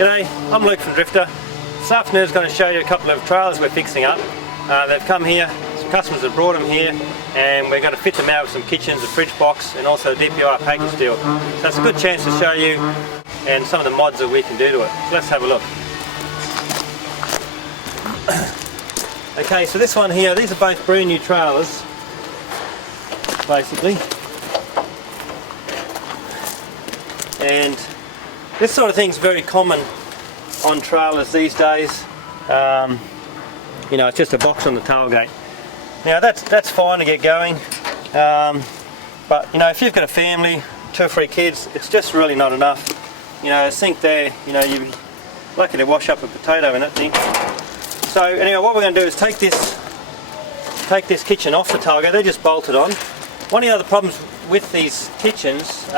G'day, I'm Luke from Drifta. This afternoon is going to show you a couple of trailers we're fixing up. They've come here, some customers have brought them here, and we're going to fit them out with some kitchens, a fridge box and also a DPR package deal. So it's a good chance to show you and some of the mods that we can do to it. So let's have a look. Okay, so this one here, these are both brand new trailers, basically. And this sort of thing is very common on trailers these days. You know, it's just a box on the tailgate. Now that's fine to get going, but you know, if you've got a family, 2 or 3 kids, it's just really not enough. You know, a sink there, you know, you're lucky to wash up a potato in that thing. So anyway, what we're going to do is take this kitchen off the tailgate. They're just bolted on. One of the other problems with these kitchens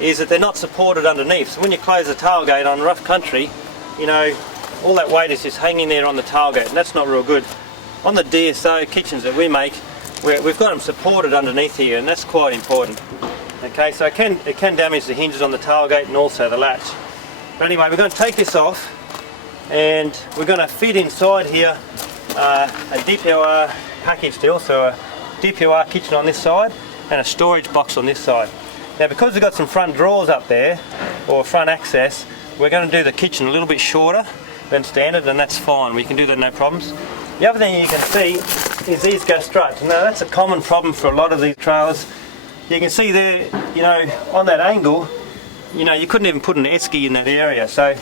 is that they're not supported underneath. So when you close the tailgate on rough country, you know, all that weight is just hanging there on the tailgate, and that's not real good. On the DSO kitchens that we make, we've got them supported underneath here, and that's quite important. Okay, so it can damage the hinges on the tailgate and also the latch. But anyway, we're going to take this off, and we're going to fit inside here a DPR package deal, so a DPR kitchen on this side and a storage box on this side. Now, because we've got some front drawers up there, or front access, we're going to do the kitchen a little bit shorter than standard, and that's fine. We can do that, no problems. The other thing you can see is these gas struts. Now, that's a common problem for a lot of these trailers. You can see there, you know, on that angle, you know, you couldn't even put an esky in that area, so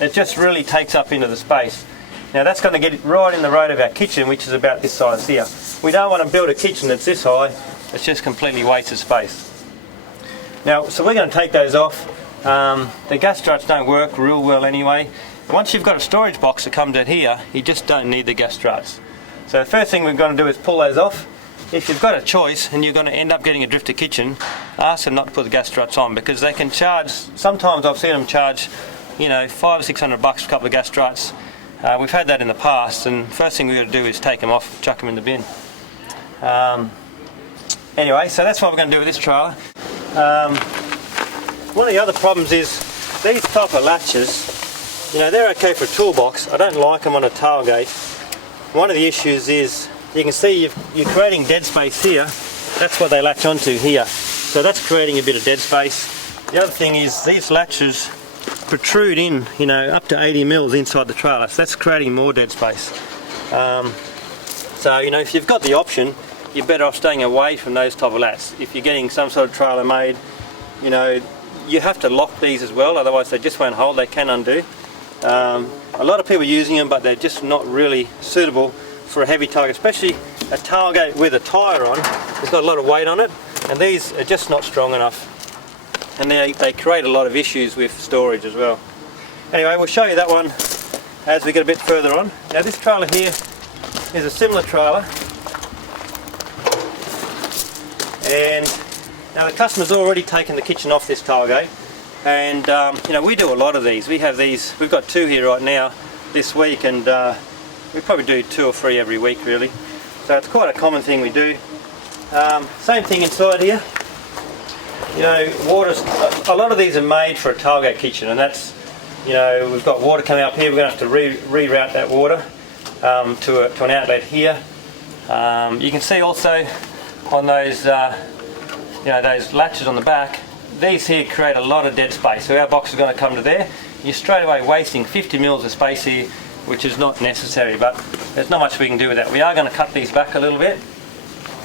it just really takes up into the space. Now, that's going to get right in the road of our kitchen, which is about this size here. We don't want to build a kitchen that's this high. It's just completely wasted space. Now, so we're going to take those off. The gas struts don't work real well anyway. Once you've got a storage box that comes out here, you just don't need the gas struts. So the first thing we're going to do is pull those off. If you've got a choice and you're going to end up getting a Drifta kitchen, ask them not to put the gas struts on, because they can charge, sometimes I've seen them charge, you know, $500 or $600 for a couple of gas struts. We've had that in the past, and first thing we've got to do is take them off, chuck them in the bin. Anyway, so that's what we're going to do with this trailer. One of the other problems is these type of latches, you know, they're okay for a toolbox. I don't like them on a tailgate. One of the issues is, you can see you're creating dead space here. That's what they latch onto here. So that's creating a bit of dead space. The other thing is these latches protrude in, you know, up to 80 mils inside the trailer. So that's creating more dead space. So, you know, if you've got the option, you're better off staying away from those type of latches. If you're getting some sort of trailer made, you know, you have to lock these as well, otherwise they just won't hold, they can undo. A lot of people are using them, but they're just not really suitable for a heavy tailgate, especially a tailgate with a tyre on. It's got a lot of weight on it, and these are just not strong enough. And they create a lot of issues with storage as well. Anyway, we'll show you that one as we get a bit further on. Now, this trailer here is a similar trailer. And now the customer's already taken the kitchen off this tailgate, and you know, we do a lot of these. We have these, we've got 2 here right now this week, and we probably do 2 or 3 every week really. So it's quite a common thing we do. Same thing inside here. You know, a lot of these are made for a tailgate kitchen, and that's, you know, we've got water coming up here. We're going to have to reroute that water to an outlet here. You can see also on those, you know, those latches on the back, these here create a lot of dead space. So our box is going to come to there. You're straight away wasting 50 mils of space here, which is not necessary, but there's not much we can do with that. We are going to cut these back a little bit.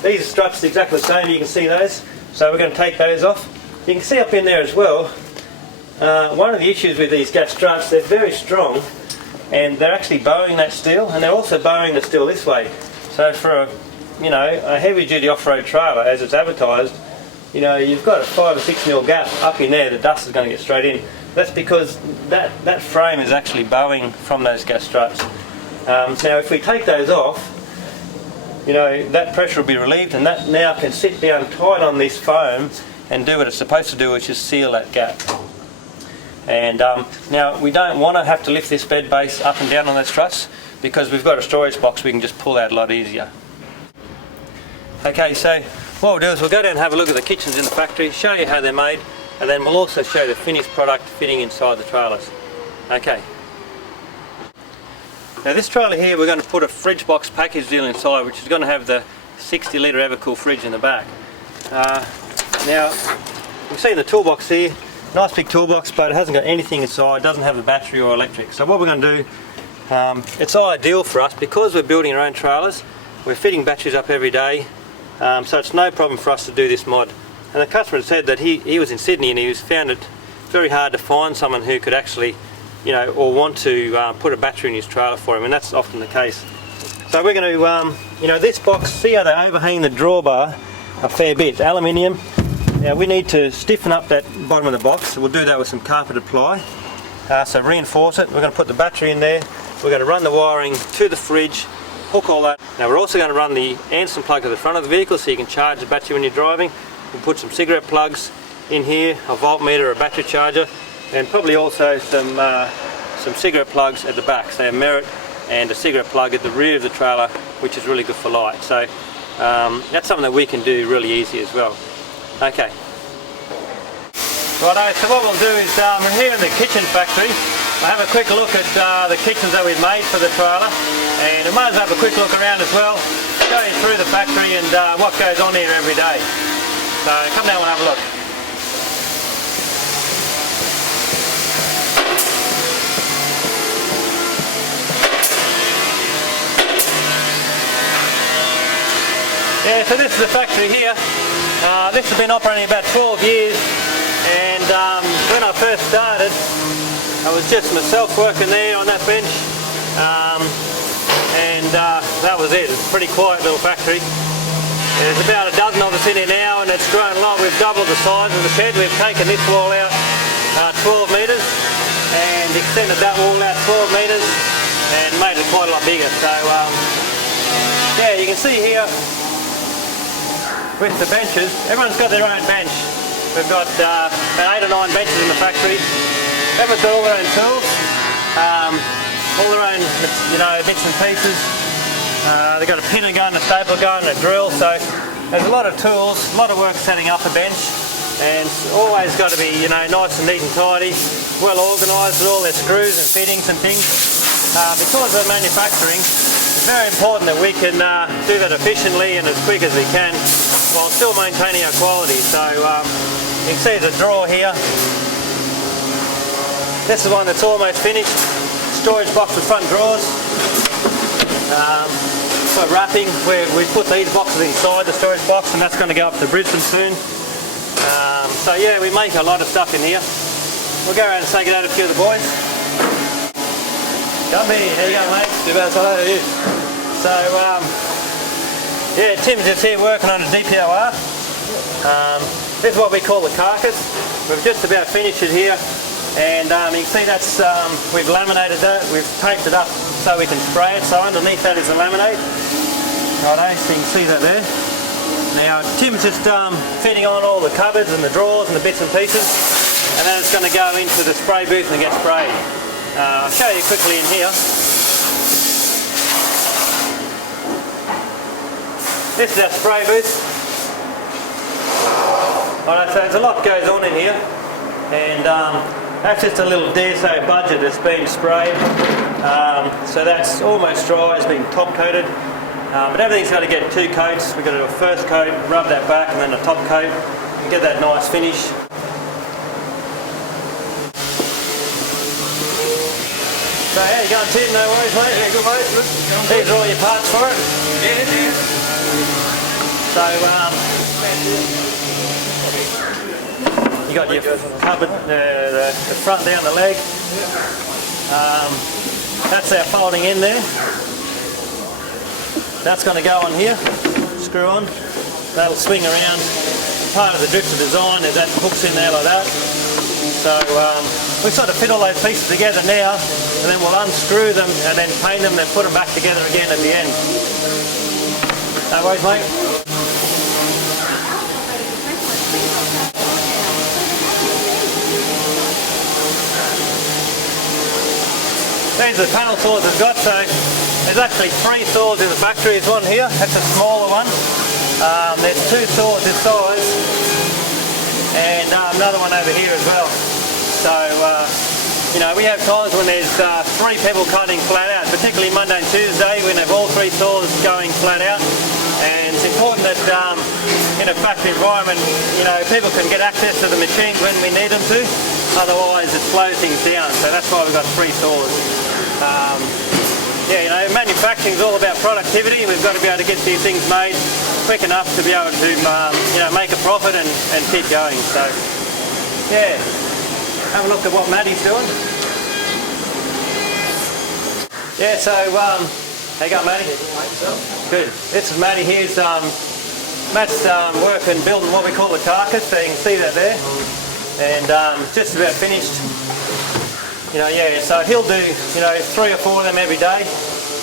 These struts are exactly the same, you can see those. So we're going to take those off. You can see up in there as well, one of the issues with these gas struts, they're very strong, and they're actually bowing that steel, and they're also bowing the steel this way. So for a heavy duty off-road trailer, as it's advertised, you know, you've got a 5 or 6 mil gap up in there, the dust is going to get straight in. That's because that frame is actually bowing from those gas struts. Now if we take those off, you know, that pressure will be relieved, and that now can sit down tight on this foam and do what it's supposed to do, which is seal that gap. And now we don't want to have to lift this bed base up and down on those struts, because we've got a storage box we can just pull out a lot easier. Okay, so what we'll do is we'll go down and have a look at the kitchens in the factory, show you how they're made, and then we'll also show the finished product fitting inside the trailers. Okay. Now this trailer here, we're going to put a fridge box package deal inside, which is going to have the 60 litre Evercool fridge in the back. Now, you can see the toolbox here, nice big toolbox, but it hasn't got anything inside, doesn't have a battery or electric. So what we're going to do, it's ideal for us because we're building our own trailers, we're fitting batteries up every day, so it's no problem for us to do this mod. And the customer said that he was in Sydney and he found it very hard to find someone who could actually, or want to put a battery in his trailer for him, and that's often the case. So we're going to, this box, see how they overhang the drawbar a fair bit, aluminium. Now we need to stiffen up that bottom of the box, so we'll do that with some carpeted ply. So reinforce it, we're going to put the battery in there, we're going to run the wiring to the fridge, hook all that. Now we're also going to run the Anson plug to the front of the vehicle so you can charge the battery when you're driving. We'll put some cigarette plugs in here, a voltmeter, a battery charger, and probably also some cigarette plugs at the back, so a Merit and a cigarette plug at the rear of the trailer, which is really good for light. So that's something that we can do really easy as well. Okay. Righto, so what we'll do is we're here in the kitchen factory. We'll have a quick look at the kitchens that we've made for the trailer, and we might as well have a quick look around as well, show you through the factory and what goes on here every day. So come down and have a look. Yeah, so this is the factory here. This has been operating about 12 years, and when I first started, I was just myself working there on that bench, and that was it. It's a pretty quiet little factory. There's about a dozen of us in here now, and it's grown a lot. We've doubled the size of the shed. We've taken this wall out 12 metres and extended that wall out 12 metres and made it quite a lot bigger. So yeah, you can see here with the benches, everyone's got their own bench. We've got about 8 or 9 benches in the factory. Everyone's got all their own tools, all their own bits and pieces. They've got a pinner gun, a staple gun, a drill, so there's a lot of tools, a lot of work setting up a bench, and it's always got to be nice and neat and tidy, well organised with all their screws and fittings and things. Because of manufacturing, it's very important that we can do that efficiently and as quick as we can while still maintaining our quality. So you can see there's a drawer here. This is one that's almost finished. Storage box with front drawers. For wrapping, we put these boxes inside the storage box, and that's going to go up to Brisbane soon. So yeah, we make a lot of stuff in here. We'll go around and say good day to a few of the boys. Come here, how you going, mate? Too bad, how are you? So yeah, Tim's just here working on a DPOR. This is what we call the carcass. We've just about finished it here, and you can see that's we've laminated that, we've taped it up so we can spray it. So underneath that is the laminate. Righto, so you can see that there. Now Tim's just fitting on all the cupboards and the drawers and the bits and pieces, and then it's going to go into the spray booth and get sprayed. I'll show you quickly in here. This is our spray booth. Alright, so there's a lot goes on in here, and that's just a little DSO budget that's been sprayed. So that's almost dry, it's been top coated, but everything's got to get 2 coats. We've got to do a first coat, rub that back, and then a top coat, and get that nice finish. So how you going, Tim? No worries, mate? Yeah, good, mate. Good. These are all your parts for it? Yeah. So you got your cupboard, the front down the leg. That's our folding in there. That's going to go on here, screw on. That'll swing around. Part of the Drifta design is that hooks in there like that. So we sort of fit all those pieces together now, and then we'll unscrew them and then paint them, then put them back together again at the end. No worries, mate. These are the panel saws we've got, so there's actually 3 saws in the factory. There's one here, that's a smaller one. There's 2 saws this size, and another one over here as well. So you know, we have times when there's 3 people cutting flat out, particularly Monday and Tuesday when have all 3 saws going flat out. And it's important that in a factory environment, you know, people can get access to the machines when we need them to. Otherwise, it slows things down. So that's why we've got 3 saws. Yeah, you know, manufacturing is all about productivity. We've got to be able to get these things made quick enough to be able to, you know, make a profit and keep going. So, yeah, have a look at what Maddie's doing. Yeah, so how you going, Matty? Good. This is Matty. Here's Matt's working building what we call the carcass. So you can see that there, and it's just about finished. You know, yeah. So he'll do, you know, 3 or 4 of them every day,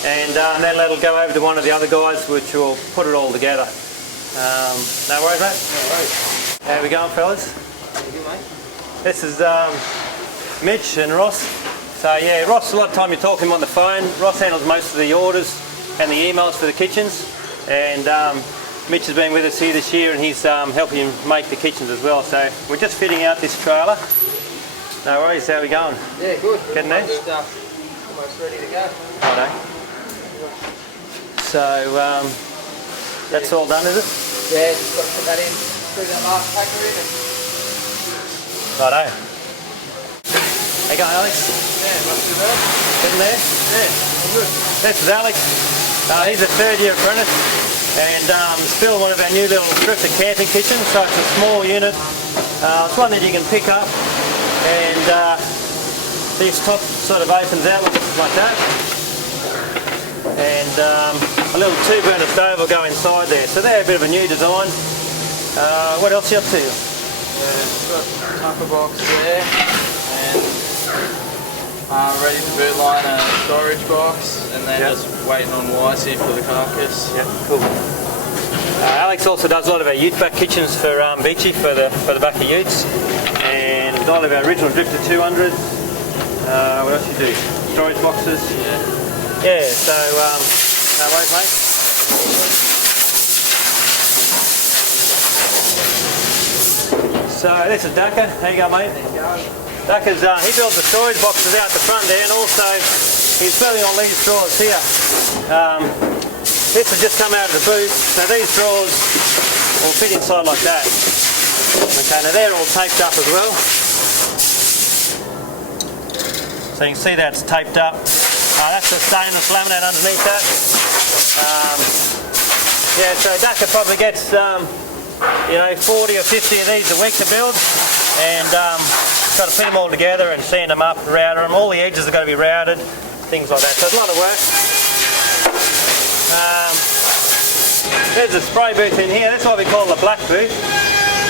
and then that'll go over to one of the other guys, which will put it all together. No worries, mate. No worries. How we going, fellas? Good, mate. This is Mitch and Ross. So yeah, Ross, a lot of time you talk to him on the phone. Ross handles most of the orders and the emails for the kitchens, and Mitch has been with us here this year, and he's helping him make the kitchens as well. So we're just fitting out this trailer. No worries, how are we going? Yeah, good. Getting there? Just, almost ready to go. Righto. So that's all done, is it? Yeah, just got to put that in through that last factory. Righto. How you going, Alex? Yeah, not too bad. Getting there? Yeah, all good. This is Alex. He's a 3rd-year apprentice, and still one of our new little Drifta camping kitchens. So it's a small unit. It's one that you can pick up, and this top sort of opens out like that, and a little 2-burner stove will go inside there. So they're a bit of a new design. What else are you up to? Yeah, got a tupper box there, and ready to boot line a storage box, and then just waiting on Wisey for the carcass. Yeah, cool. Alex also does a lot of our ute back kitchens for Beachy for the back of utes, and all of our original Drifta 200s. What else you do? Storage boxes. Yeah. Yeah. So no worries, mate. So this is Daka. How you going, mate? Daka's he builds the storage boxes out the front there, and also he's building on these drawers here. This has just come out of the boot, so these drawers will fit inside like that. Okay, now they're all taped up as well. So you can see that's taped up. That's the stainless laminate underneath that. Yeah, so Daka probably gets you know, 40 or 50 of these a week to build, and got to put them all together and sand them up, router them. All the edges are going to be routed, things like that. So it's a lot of work. There's a spray booth in here. That's what we call the black booth.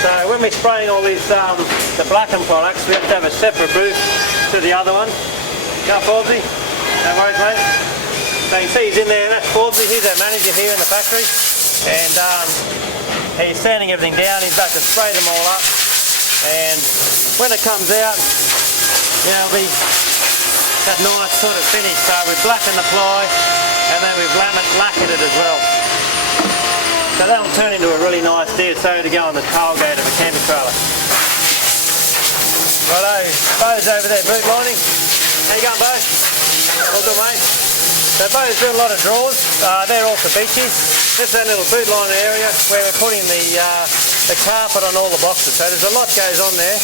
So when we're spraying all these the blackened products, we have to have a separate booth to the other one. Go Forbesy. No worries, mate. So you can see he's in there. That's Forbesy. He's our manager here in the factory, and he's sanding everything down. He's about to spray them all up, and when it comes out, you know, it'll be that nice sort of finish. So we blacken the ply, and then we've lacquered it as well. So that'll turn into a really nice DSO to go on the tailgate of a camper trailer. Righto, Bo's over there boot lining. How you going, Bo? All good, mate? So Bo's doing a lot of drawers. They're all for beaches. This is that little boot liner area where we're putting the carpet on all the boxes. So there's a lot goes on there.